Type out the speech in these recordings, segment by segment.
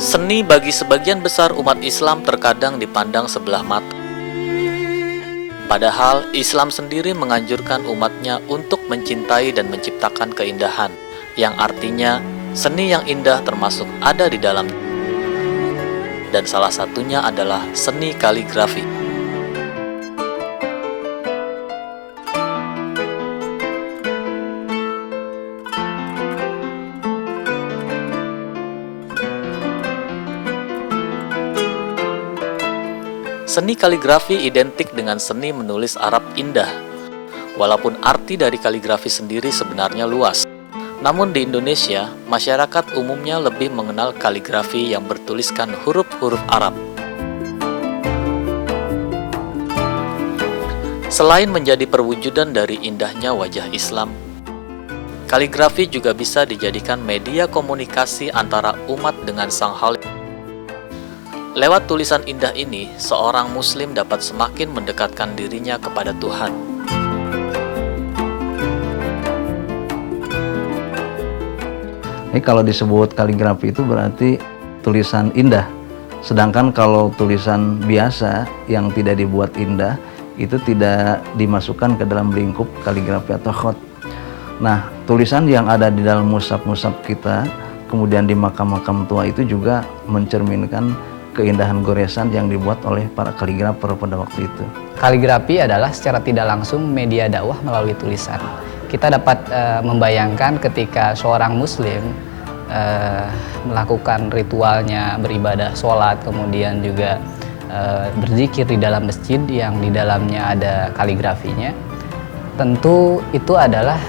Seni bagi sebagian besar umat Islam terkadang dipandang sebelah mata. Padahal Islam sendiri menganjurkan umatnya untuk mencintai dan menciptakan keindahan, yang artinya seni yang indah termasuk ada di dalam. Dan salah satunya adalah seni kaligrafi. Seni kaligrafi identik dengan seni menulis Arab indah. Walaupun arti dari kaligrafi sendiri sebenarnya luas, namun di Indonesia, masyarakat umumnya lebih mengenal kaligrafi yang bertuliskan huruf-huruf Arab. Selain menjadi perwujudan dari indahnya wajah Islam, kaligrafi juga bisa dijadikan media komunikasi antara umat dengan Sang Khalik. Lewat tulisan indah ini, seorang muslim dapat semakin mendekatkan dirinya kepada Tuhan. Ini kalau disebut kaligrafi itu berarti tulisan indah. Sedangkan kalau tulisan biasa yang tidak dibuat indah, itu tidak dimasukkan ke dalam lingkup kaligrafi atau khot. Nah, tulisan yang ada di dalam mushaf-mushaf kita, kemudian di makam-makam tua itu juga mencerminkan keindahan goresan yang dibuat oleh para kaligrafer pada waktu itu. Kaligrafi adalah secara tidak langsung media dakwah melalui tulisan. Kita dapat membayangkan ketika seorang muslim melakukan ritualnya, beribadah, sholat, kemudian juga berzikir di dalam masjid yang di dalamnya ada kaligrafinya. Tentu itu adalah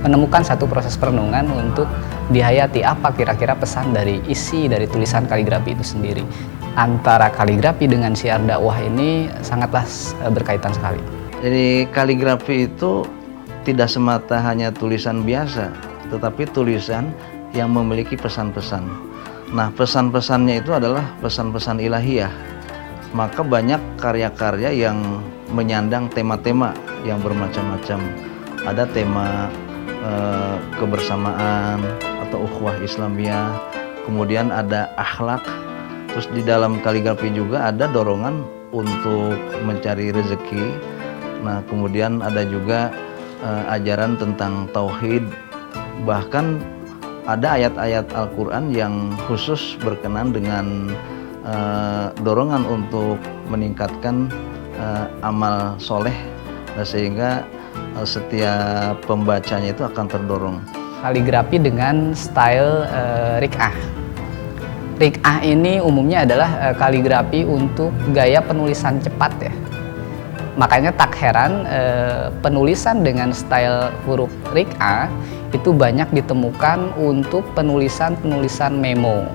menemukan satu proses perenungan untuk dihayati apa kira-kira pesan dari isi dari tulisan kaligrafi itu sendiri. Antara kaligrafi dengan syiar dakwah ini sangatlah berkaitan sekali. Jadi kaligrafi itu tidak semata hanya tulisan biasa, tetapi tulisan yang memiliki pesan-pesan. Nah, pesan-pesannya itu adalah pesan-pesan ilahiyah. Maka banyak karya-karya yang menyandang tema-tema yang bermacam-macam. Ada tema kebersamaan atau ukhuwah Islamiyah, kemudian ada akhlak, terus di dalam kaligrafi juga ada dorongan untuk mencari rezeki. Nah, kemudian ada juga ajaran tentang tauhid, bahkan ada ayat-ayat Al-Quran yang khusus berkenan dengan dorongan untuk meningkatkan amal soleh, sehingga setiap pembacanya itu akan terdorong. Kaligrafi dengan style rik'ah. Rik'ah ini umumnya adalah kaligrafi untuk gaya penulisan cepat ya. Makanya tak heran penulisan dengan style huruf rik'ah itu banyak ditemukan untuk penulisan-penulisan memo.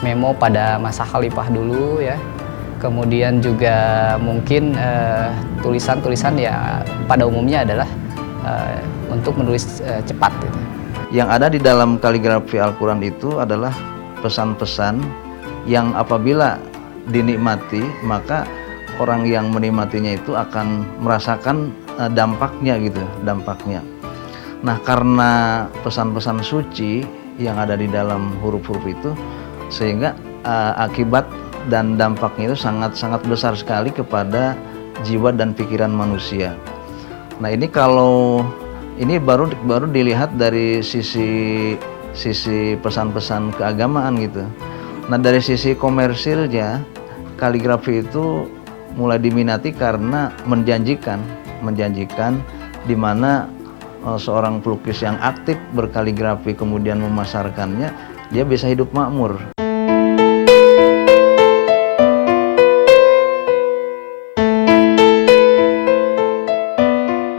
Memo pada masa khalifah dulu ya. Kemudian juga mungkin tulisan-tulisan ya pada umumnya adalah untuk menulis cepat gitu. Yang ada di dalam kaligrafi Al-Quran itu adalah pesan-pesan yang apabila dinikmati, maka orang yang menikmatinya itu akan merasakan dampaknya gitu, dampaknya. Nah, karena pesan-pesan suci yang ada di dalam huruf-huruf itu, sehingga akibat dan dampaknya itu sangat-sangat besar sekali kepada jiwa dan pikiran manusia. Nah, ini kalau ini baru dilihat dari sisi pesan-pesan keagamaan gitu. Nah, dari sisi komersilnya, kaligrafi itu mulai diminati karena menjanjikan di mana seorang pelukis yang aktif berkaligrafi kemudian memasarkannya, dia bisa hidup makmur.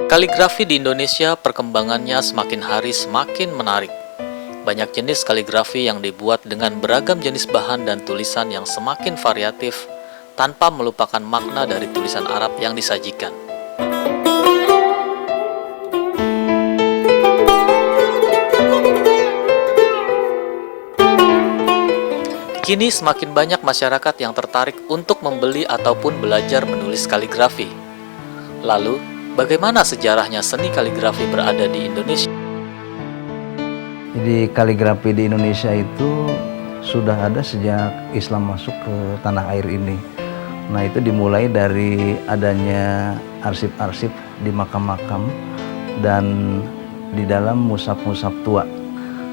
Kaligrafi di Indonesia perkembangannya semakin hari semakin menarik. Banyak jenis kaligrafi yang dibuat dengan beragam jenis bahan dan tulisan yang semakin variatif, tanpa melupakan makna dari tulisan Arab yang disajikan. Kini semakin banyak masyarakat yang tertarik untuk membeli ataupun belajar menulis kaligrafi. Lalu, bagaimana sejarahnya seni kaligrafi berada di Indonesia? Jadi kaligrafi di Indonesia itu sudah ada sejak Islam masuk ke tanah air ini. Nah, itu dimulai dari adanya arsip-arsip di makam-makam dan di dalam mushaf-mushaf tua.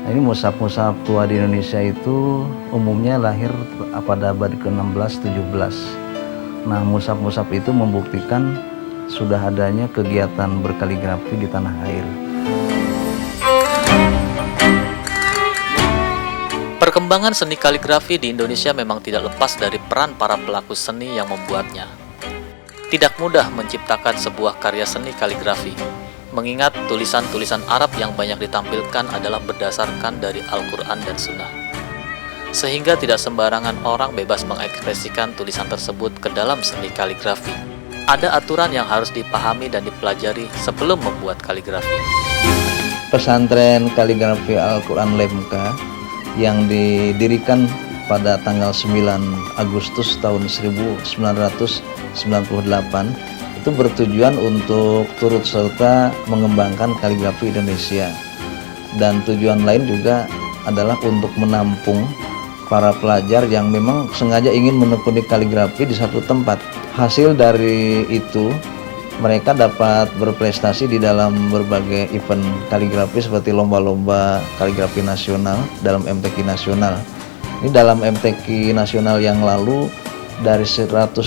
Nah, ini mushaf-mushaf tua di Indonesia itu umumnya lahir pada abad ke-16, 17. Nah, mushaf-mushaf itu membuktikan sudah adanya kegiatan berkaligrafi di tanah air. Perkembangan seni kaligrafi di Indonesia memang tidak lepas dari peran para pelaku seni yang membuatnya. Tidak mudah menciptakan sebuah karya seni kaligrafi, mengingat tulisan-tulisan Arab yang banyak ditampilkan adalah berdasarkan dari Al-Quran dan Sunnah. Sehingga tidak sembarangan orang bebas mengekspresikan tulisan tersebut ke dalam seni kaligrafi. Ada aturan yang harus dipahami dan dipelajari sebelum membuat kaligrafi. Pesantren Kaligrafi Al-Quran Lemka yang didirikan pada tanggal 9 Agustus tahun 1998 itu bertujuan untuk turut serta mengembangkan kaligrafi Indonesia, dan tujuan lain juga adalah untuk menampung para pelajar yang memang sengaja ingin menekuni kaligrafi di satu tempat. Hasil dari itu mereka dapat berprestasi di dalam berbagai event kaligrafi seperti lomba-lomba kaligrafi nasional dalam MTQ nasional. Ini dalam MTQ nasional yang lalu dari 190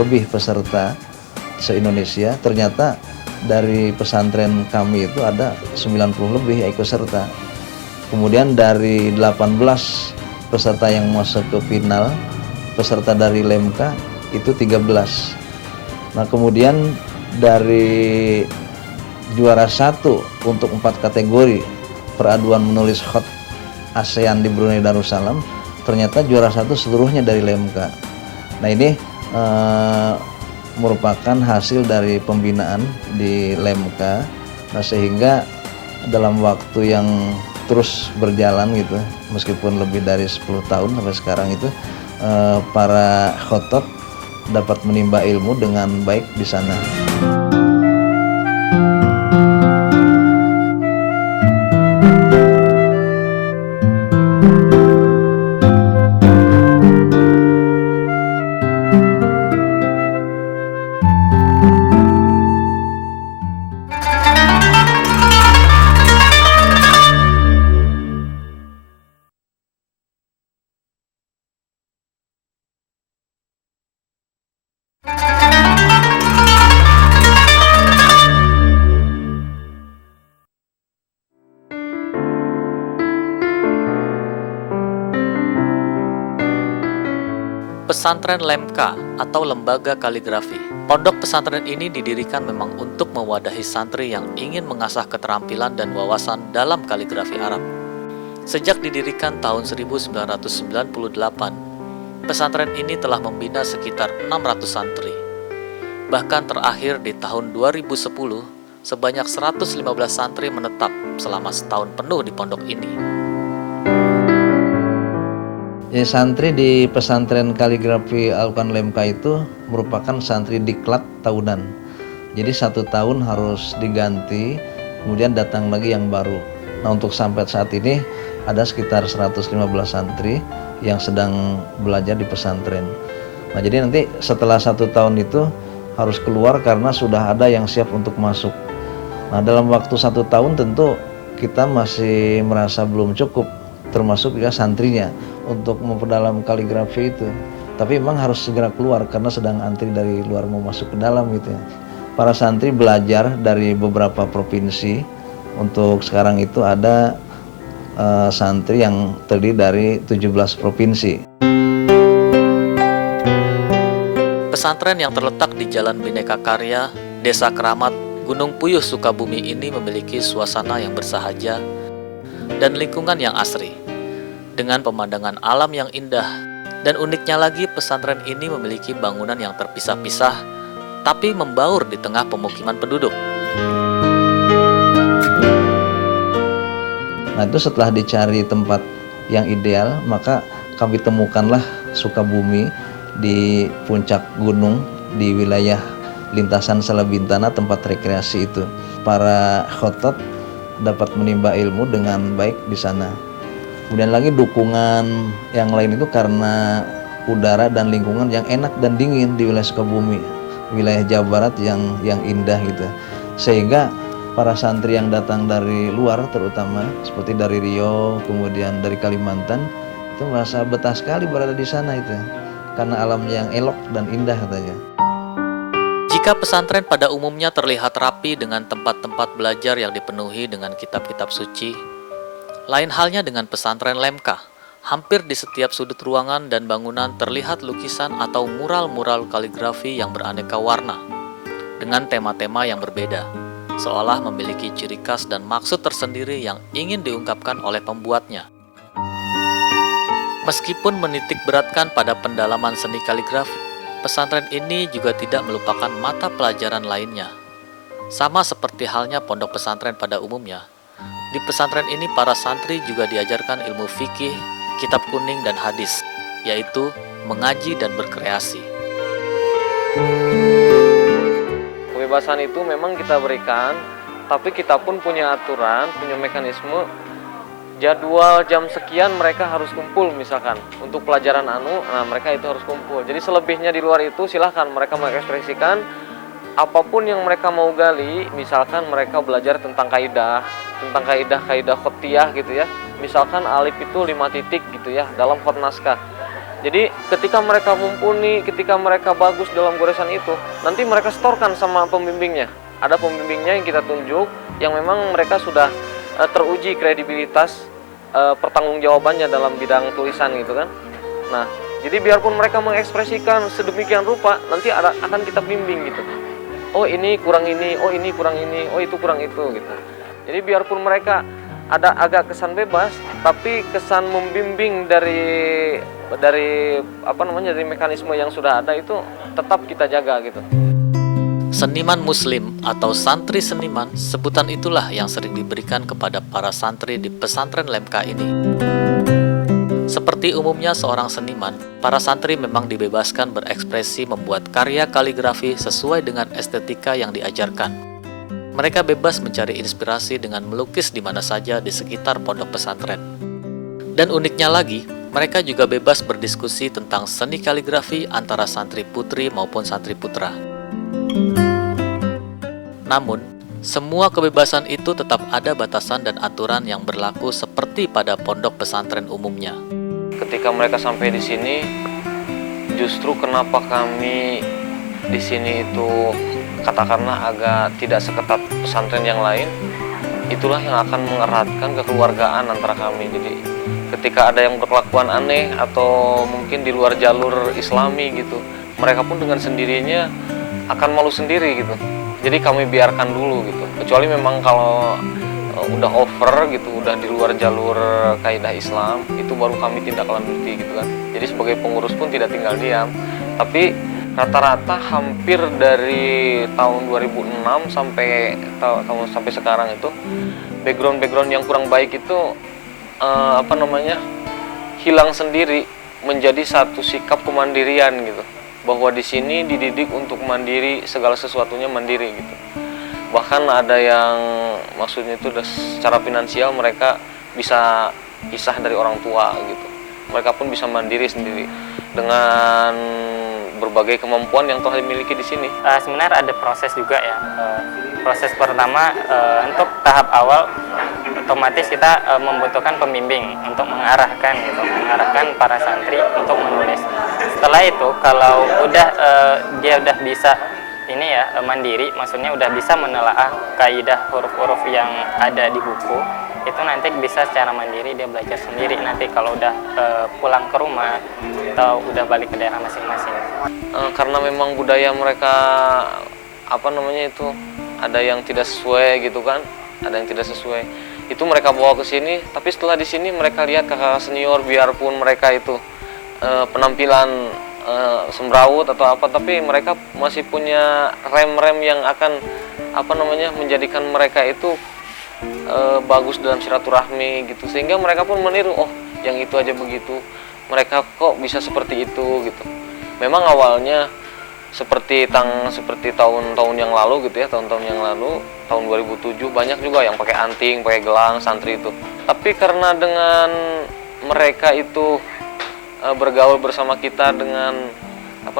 lebih peserta se-Indonesia, ternyata dari pesantren kami itu ada 90 lebih ikut serta. Kemudian dari 18 peserta yang masuk ke final, peserta dari Lemka itu 13. Nah, kemudian dari juara 1 untuk 4 kategori peraduan menulis khat ASEAN di Brunei Darussalam, ternyata juara 1 seluruhnya dari Lemka. Nah, ini merupakan hasil dari pembinaan di Lemka. Nah, sehingga dalam waktu yang terus berjalan gitu, meskipun lebih dari 10 tahun sampai sekarang itu, para khotot dapat menimba ilmu dengan baik di sana. Pesantren Lemka atau Lembaga Kaligrafi. Pondok pesantren ini didirikan memang untuk mewadahi santri yang ingin mengasah keterampilan dan wawasan dalam kaligrafi Arab. Sejak didirikan tahun 1998, pesantren ini telah membina sekitar 600 santri. Bahkan terakhir di tahun 2010, sebanyak 115 santri menetap selama setahun penuh di pondok ini. Jadi santri di pesantren Kaligrafi Al-Quran Lemka itu merupakan santri diklat tahunan. Jadi 1 tahun harus diganti, kemudian datang lagi yang baru. Nah, untuk sampai saat ini ada sekitar 115 santri yang sedang belajar di pesantren. Nah, jadi nanti setelah 1 tahun itu harus keluar karena sudah ada yang siap untuk masuk. Nah, dalam waktu 1 tahun tentu kita masih merasa belum cukup, termasuk juga santrinya, untuk memperdalam kaligrafi itu. Tapi memang harus segera keluar karena sedang antri dari luar mau masuk ke dalam gitu ya. Para santri belajar dari beberapa provinsi. Untuk sekarang itu ada santri yang terdiri dari 17 provinsi. Pesantren yang terletak di Jalan Bhinneka Karya, Desa Keramat, Gunung Puyuh, Sukabumi ini memiliki suasana yang bersahaja dan lingkungan yang asri, dengan pemandangan alam yang indah. Dan uniknya lagi, pesantren ini memiliki bangunan yang terpisah-pisah, tapi membaur di tengah pemukiman penduduk. Nah, itu setelah dicari tempat yang ideal, maka kami temukanlah Sukabumi di puncak gunung di wilayah lintasan Salabintana, tempat rekreasi itu. Para khotot dapat menimba ilmu dengan baik di sana. Kemudian lagi dukungan yang lain itu karena udara dan lingkungan yang enak dan dingin di wilayah Sukabumi, wilayah Jawa Barat yang indah gitu. Sehingga para santri yang datang dari luar terutama seperti dari Riau, kemudian dari Kalimantan itu merasa betah sekali berada di sana itu. Karena alamnya yang elok dan indah katanya. Jika pesantren pada umumnya terlihat rapi dengan tempat-tempat belajar yang dipenuhi dengan kitab-kitab suci, lain halnya dengan pesantren Lemkah. Hampir di setiap sudut ruangan dan bangunan terlihat lukisan atau mural-mural kaligrafi yang beraneka warna, dengan tema-tema yang berbeda, seolah memiliki ciri khas dan maksud tersendiri yang ingin diungkapkan oleh pembuatnya. Meskipun menitik beratkan pada pendalaman seni kaligrafi, pesantren ini juga tidak melupakan mata pelajaran lainnya. Sama seperti halnya pondok pesantren pada umumnya, di pesantren ini para santri juga diajarkan ilmu fikih, kitab kuning dan hadis, yaitu mengaji dan berkreasi. Kebebasan itu memang kita berikan, tapi kita pun punya aturan, punya mekanisme. Jadwal jam sekian mereka harus kumpul misalkan untuk pelajaran mereka itu harus kumpul. Jadi selebihnya di luar itu silahkan mereka mengekspresikan apapun yang mereka mau gali. Misalkan mereka belajar tentang kaidah khottiyah gitu ya. Misalkan alif itu 5 titik gitu ya dalam khot naskah. Jadi ketika mereka mumpuni, ketika mereka bagus dalam goresan itu, nanti mereka setorkan sama pembimbingnya. Ada pembimbingnya yang kita tunjuk yang memang mereka sudah teruji kredibilitas pertanggungjawabannya dalam bidang tulisan gitu kan. Nah, jadi biarpun mereka mengekspresikan sedemikian rupa, nanti akan kita bimbing gitu. Oh ini kurang ini, oh ini kurang ini, oh itu kurang itu gitu. Jadi biarpun mereka ada agak kesan bebas, tapi kesan membimbing dari mekanisme yang sudah ada itu tetap kita jaga gitu. Seniman muslim atau santri seniman, sebutan itulah yang sering diberikan kepada para santri di pesantren Lemkah ini. Seperti umumnya seorang seniman, para santri memang dibebaskan berekspresi membuat karya kaligrafi sesuai dengan estetika yang diajarkan. Mereka bebas mencari inspirasi dengan melukis di mana saja di sekitar pondok pesantren. Dan uniknya lagi, mereka juga bebas berdiskusi tentang seni kaligrafi antara santri putri maupun santri putra. Namun, semua kebebasan itu tetap ada batasan dan aturan yang berlaku seperti pada pondok pesantren umumnya. Ketika mereka sampai di sini, justru kenapa kami di sini itu katakanlah agak tidak seketat pesantren yang lain, itulah yang akan mengeratkan kekeluargaan antara kami. Jadi ketika ada yang berkelakuan aneh atau mungkin di luar jalur Islami gitu, mereka pun dengan sendirinya akan malu sendiri gitu. Jadi kami biarkan dulu gitu. Kecuali memang kalau udah over gitu, udah di luar jalur kaidah Islam, itu baru kami tindak lanjuti gitu kan. Jadi sebagai pengurus pun tidak tinggal diam. Tapi rata-rata hampir dari tahun 2006 sampai sekarang itu background yang kurang baik itu hilang sendiri, menjadi satu sikap kemandirian gitu. Bahwa di sini dididik untuk mandiri, segala sesuatunya mandiri gitu. Bahkan ada yang maksudnya itu secara finansial mereka bisa pisah dari orang tua gitu. Mereka pun bisa mandiri sendiri dengan berbagai kemampuan yang telah dimiliki di sini. Sebenarnya ada proses juga ya. Proses pertama untuk tahap awal otomatis kita membutuhkan pembimbing untuk mengarahkan para santri untuk menulis. Setelah itu kalau dia udah bisa mandiri, maksudnya udah bisa menelaah kaidah huruf-huruf yang ada di buku, itu nanti bisa secara mandiri dia belajar sendiri nanti kalau udah pulang ke rumah atau udah balik ke daerah masing-masing. Karena memang budaya mereka ada yang tidak sesuai gitu kan, ada yang tidak sesuai. Itu mereka bawa ke sini, tapi setelah di sini mereka lihat kakak senior, biarpun mereka itu penampilan semrawut atau apa, tapi mereka masih punya rem-rem yang akan menjadikan mereka itu bagus dalam silaturahmi gitu, sehingga mereka pun meniru, oh yang itu aja begitu, mereka kok bisa seperti itu gitu. Memang awalnya seperti tahun-tahun yang lalu gitu ya, tahun-tahun yang lalu, tahun 2007 banyak juga yang pakai anting, pakai gelang santri itu. Tapi karena dengan mereka itu bergaul bersama kita dengan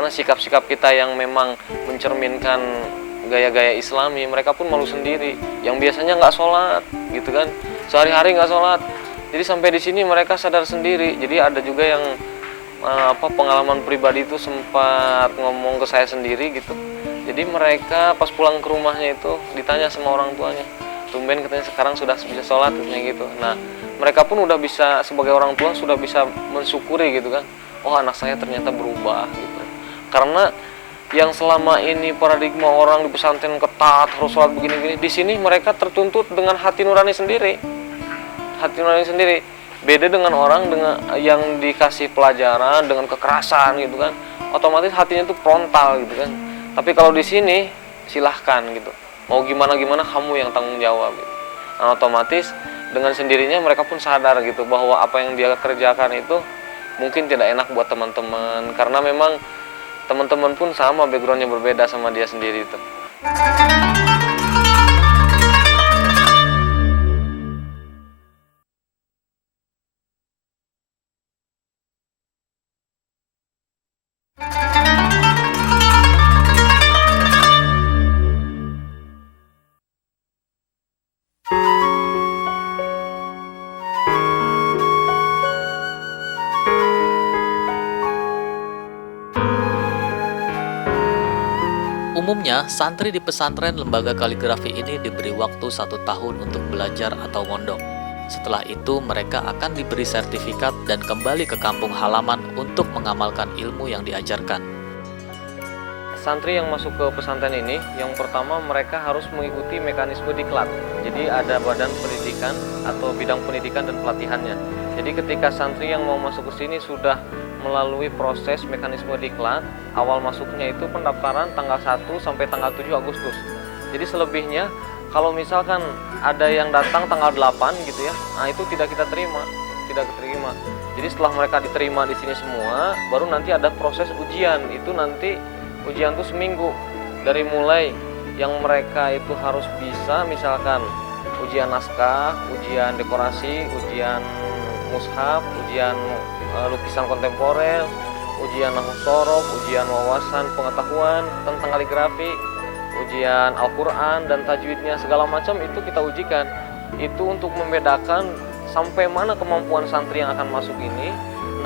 sikap-sikap kita yang memang mencerminkan gaya-gaya Islami, mereka pun malu sendiri. Yang biasanya nggak sholat, gitu kan, sehari-hari nggak sholat. Jadi sampai di sini mereka sadar sendiri. Jadi ada juga yang pengalaman pribadi itu sempat ngomong ke saya sendiri gitu. Jadi mereka pas pulang ke rumahnya itu ditanya sama orang tuanya, tumben katanya sekarang sudah bisa sholat katanya gitu. Nah mereka pun udah bisa, sebagai orang tua sudah bisa mensyukuri gitu kan, oh anak saya ternyata berubah gitu. Karena yang selama ini paradigma orang di pesantren ketat, harus sholat begini-begini, di sini mereka tertuntut dengan hati nurani sendiri. Hati nurani sendiri. Beda dengan orang dengan yang dikasih pelajaran dengan kekerasan gitu kan, otomatis hatinya tuh frontal gitu kan. Tapi kalau di sini silahkan gitu, mau gimana kamu yang tanggung jawab gitu. Nah, otomatis dengan sendirinya mereka pun sadar gitu bahwa apa yang dia kerjakan itu mungkin tidak enak buat teman-teman, karena memang teman-teman pun sama backgroundnya berbeda sama dia sendiri itu. Umumnya, santri di pesantren lembaga kaligrafi ini diberi waktu 1 tahun untuk belajar atau mondok. Setelah itu, mereka akan diberi sertifikat dan kembali ke kampung halaman untuk mengamalkan ilmu yang diajarkan. Santri yang masuk ke pesantren ini, yang pertama mereka harus mengikuti mekanisme diklat. Jadi ada badan pendidikan atau bidang pendidikan dan pelatihannya. Jadi ketika santri yang mau masuk ke sini sudah melalui proses mekanisme diklat, awal masuknya itu pendaftaran tanggal 1 sampai tanggal 7 Agustus. Jadi selebihnya kalau misalkan ada yang datang tanggal 8 gitu ya, nah itu tidak kita terima. Jadi setelah mereka diterima di sini semua, baru nanti ada proses ujian. Itu nanti ujian itu seminggu. Dari mulai yang mereka itu harus bisa, misalkan ujian naskah, ujian dekorasi, ujian mushaf, ujian lukisan kontemporer, ujian nahwu shorof, ujian wawasan pengetahuan tentang kaligrafi, ujian Al-Quran dan tajwidnya, segala macam itu kita ujikan. Itu untuk membedakan sampai mana kemampuan santri yang akan masuk ini,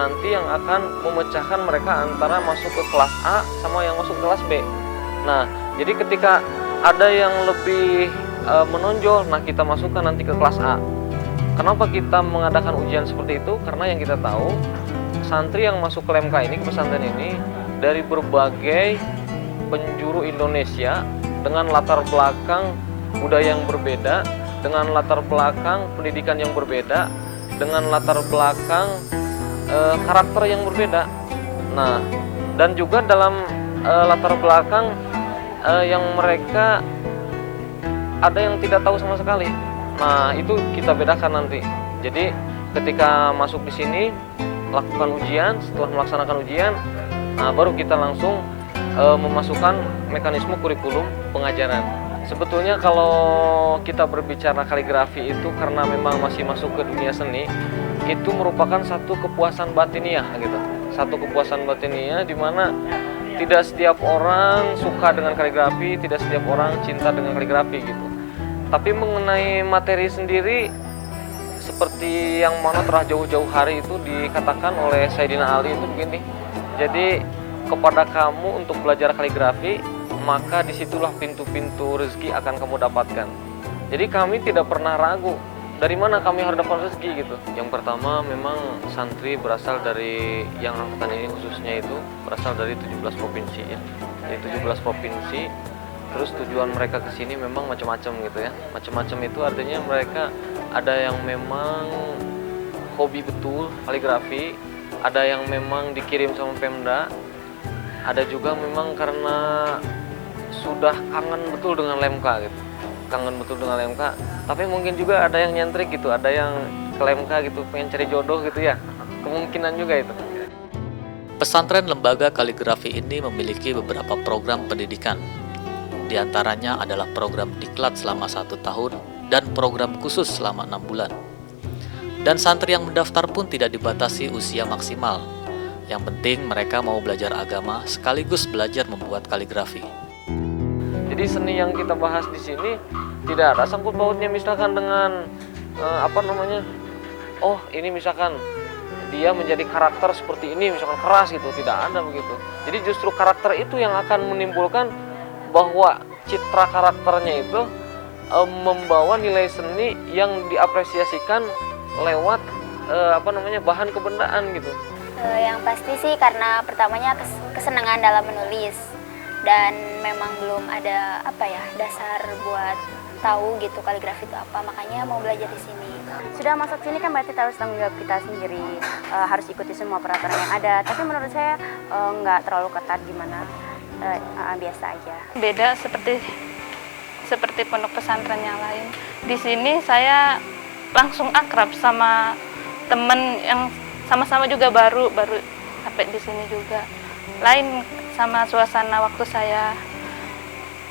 nanti yang akan memecahkan mereka antara masuk ke kelas A sama yang masuk ke kelas B. Nah, jadi ketika ada yang lebih menonjol, nah kita masukkan nanti ke kelas A. Kenapa kita mengadakan ujian seperti itu? Karena yang kita tahu, santri yang masuk ke LMK ini, ke pesantren ini, dari berbagai penjuru Indonesia dengan latar belakang budaya yang berbeda, dengan latar belakang pendidikan yang berbeda, dengan latar belakang karakter yang berbeda. Nah, dan juga dalam latar belakang yang mereka ada yang tidak tahu sama sekali. Nah, itu kita bedakan nanti. Jadi ketika masuk di sini, lakukan ujian. Setelah melaksanakan ujian, nah, baru kita langsung memasukkan mekanisme kurikulum pengajaran. Sebetulnya kalau kita berbicara kaligrafi itu karena memang masih masuk ke dunia seni, itu merupakan satu kepuasan batiniah gitu. Satu kepuasan batiniah di mana tidak setiap orang suka dengan kaligrafi, tidak setiap orang cinta dengan kaligrafi gitu. Tapi mengenai materi sendiri, seperti yang mana telah jauh-jauh hari itu dikatakan oleh Sayyidina Ali itu begini. Jadi kepada kamu untuk belajar kaligrafi, maka disitulah pintu-pintu rezeki akan kamu dapatkan. Jadi kami tidak pernah ragu dari mana kami harus dapat rezeki gitu. Yang pertama memang santri berasal dari yang angkatan ini khususnya itu berasal dari 17 provinsi ya. Dari 17 provinsi. Terus tujuan mereka ke sini memang macam-macam gitu ya. Macam-macam itu artinya mereka ada yang memang hobi betul kaligrafi, ada yang memang dikirim sama Pemda, ada juga memang karena sudah kangen betul dengan LMK gitu. Kangen betul dengan LMK, tapi mungkin juga ada yang nyentrik gitu, ada yang ke LMK gitu pengen cari jodoh gitu ya. Kemungkinan juga itu. Pesantren lembaga kaligrafi ini memiliki beberapa program pendidikan. Di antaranya adalah program diklat selama 1 tahun dan program khusus selama 6 bulan. Dan santri yang mendaftar pun tidak dibatasi usia maksimal. Yang penting mereka mau belajar agama sekaligus belajar membuat kaligrafi. Jadi seni yang kita bahas di sini tidak ada sangkut pautnya misalkan dengan oh ini misalkan dia menjadi karakter seperti ini, misalkan keras gitu, tidak ada begitu. Jadi justru karakter itu yang akan menimbulkan bahwa citra karakternya itu membawa nilai seni yang diapresiasikan lewat bahan kebendaan gitu. Yang pasti sih karena pertamanya kesenangan dalam menulis dan memang belum ada dasar buat tahu gitu kaligrafi itu apa, makanya mau belajar di sini. Sudah masuk sini kan berarti harus tanggung jawab kita sendiri, harus ikuti semua peraturan yang ada. Tapi menurut saya nggak terlalu ketat gimana, biasa aja. Beda seperti pondok pesantren yang lain. Di sini saya langsung akrab sama teman yang sama-sama juga baru sampai di sini juga. Lain sama suasana waktu saya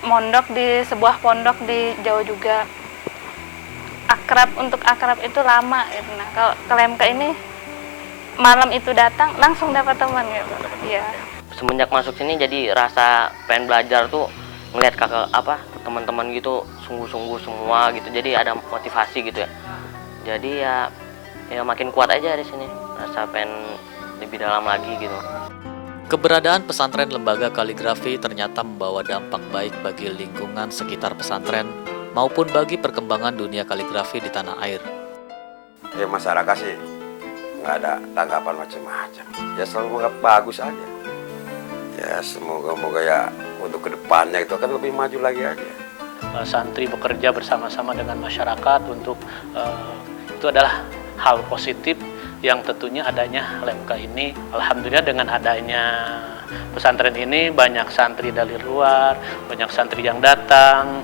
mondok di sebuah pondok di Jawa juga. Untuk akrab itu lama gitu. Nah, kalau ke LMK ini malam itu datang langsung dapat teman gitu. Iya. Semenjak masuk sini jadi rasa pengen belajar tuh ngelihat teman-teman gitu sungguh-sungguh semua gitu. Jadi ada motivasi gitu ya. Jadi ya makin kuat aja di sini. Rasa pengen lebih dalam lagi gitu. Keberadaan pesantren lembaga kaligrafi ternyata membawa dampak baik bagi lingkungan sekitar pesantren maupun bagi perkembangan dunia kaligrafi di tanah air. Ya masyarakat sih nggak ada tanggapan macam-macam. Ya selalu menganggap bagus aja. Ya semoga ya untuk kedepannya itu akan lebih maju lagi aja. Santri bekerja bersama-sama dengan masyarakat untuk itu adalah hal positif yang tentunya adanya LMK ini. Alhamdulillah dengan adanya pesantren ini banyak santri dari luar, banyak santri yang datang,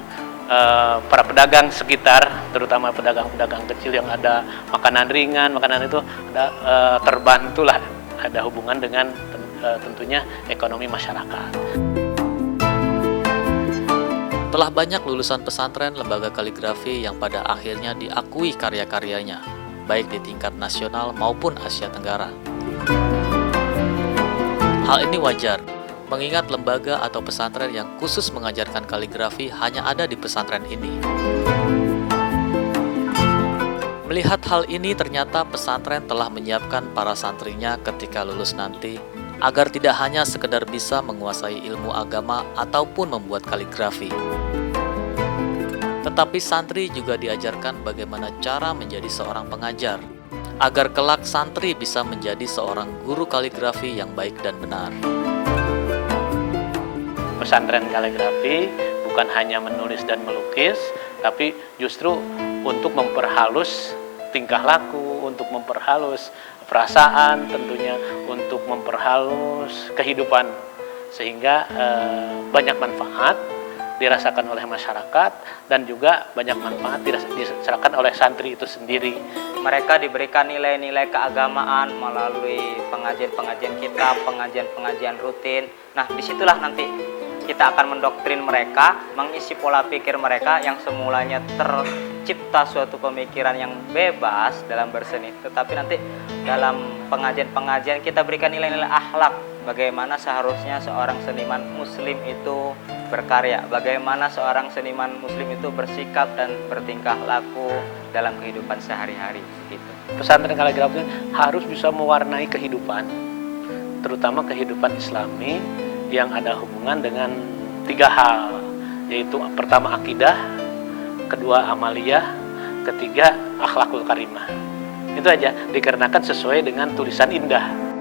para pedagang sekitar, terutama pedagang-pedagang kecil yang ada makanan ringan, makanan itu ada terbantulah, ada hubungan dengan tentunya ekonomi masyarakat. Telah banyak lulusan pesantren lembaga kaligrafi yang pada akhirnya diakui karya-karyanya, baik di tingkat nasional maupun Asia Tenggara. Hal ini wajar, mengingat lembaga atau pesantren yang khusus mengajarkan kaligrafi hanya ada di pesantren ini. Melihat hal ini, ternyata pesantren telah menyiapkan para santrinya ketika lulus nanti, agar tidak hanya sekedar bisa menguasai ilmu agama ataupun membuat kaligrafi. Tetapi santri juga diajarkan bagaimana cara menjadi seorang pengajar, agar kelak santri bisa menjadi seorang guru kaligrafi yang baik dan benar. Pesantren kaligrafi bukan hanya menulis dan melukis, tapi justru untuk memperhalus tingkah laku, untuk memperhalus perasaan, tentunya untuk memperhalus kehidupan, sehingga banyak manfaat dirasakan oleh masyarakat dan juga banyak manfaat dirasakan oleh santri itu sendiri. Mereka diberikan nilai-nilai keagamaan melalui pengajian-pengajian kita, pengajian-pengajian rutin. Nah, disitulah nanti kita akan mendoktrin mereka, mengisi pola pikir mereka yang semulanya tercipta suatu pemikiran yang bebas dalam berseni. Tetapi nanti dalam pengajian-pengajian kita berikan nilai-nilai akhlak. Bagaimana seharusnya seorang seniman muslim itu berkarya, bagaimana seorang seniman muslim itu bersikap dan bertingkah laku dalam kehidupan sehari-hari gitu. Pesantren kaligrafi harus bisa mewarnai kehidupan, terutama kehidupan Islami yang ada hubungan dengan 3 hal, yaitu pertama akidah, kedua amaliyah, ketiga akhlakul karimah. Itu aja, dikarenakan sesuai dengan tulisan indah.